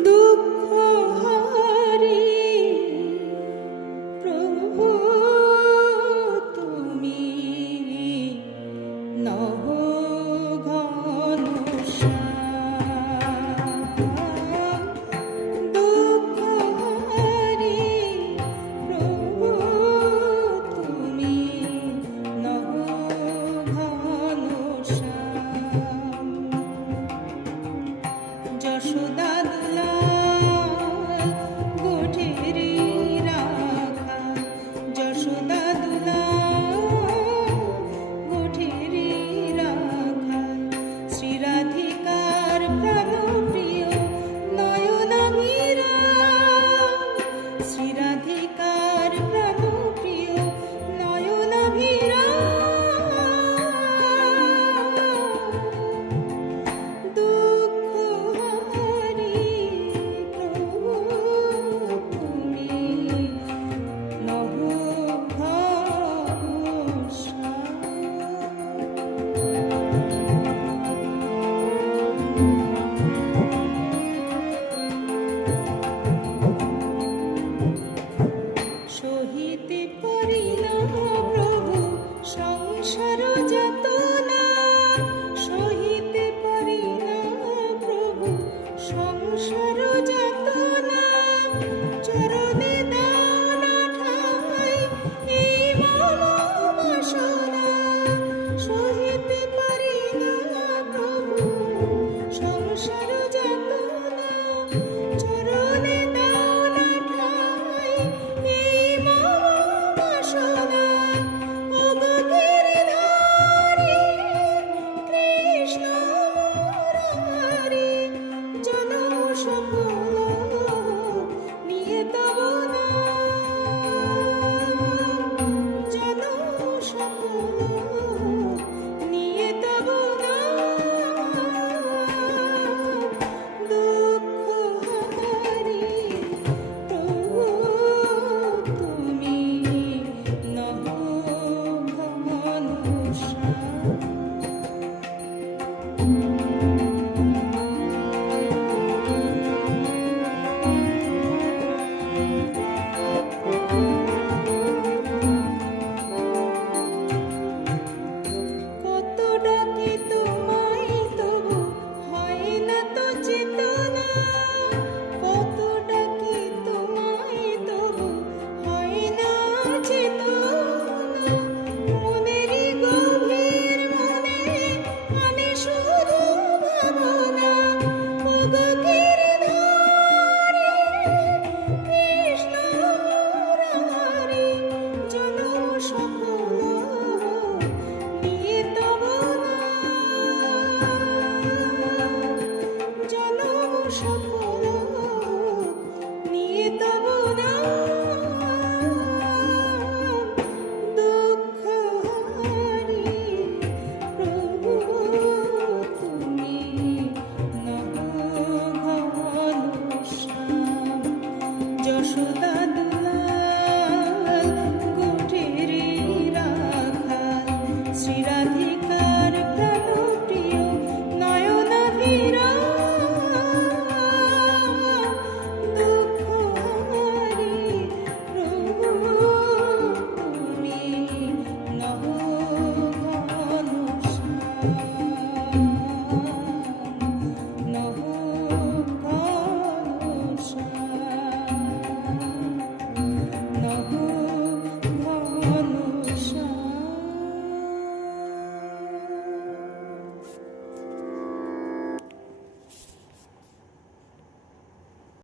দুঃখ Thank you.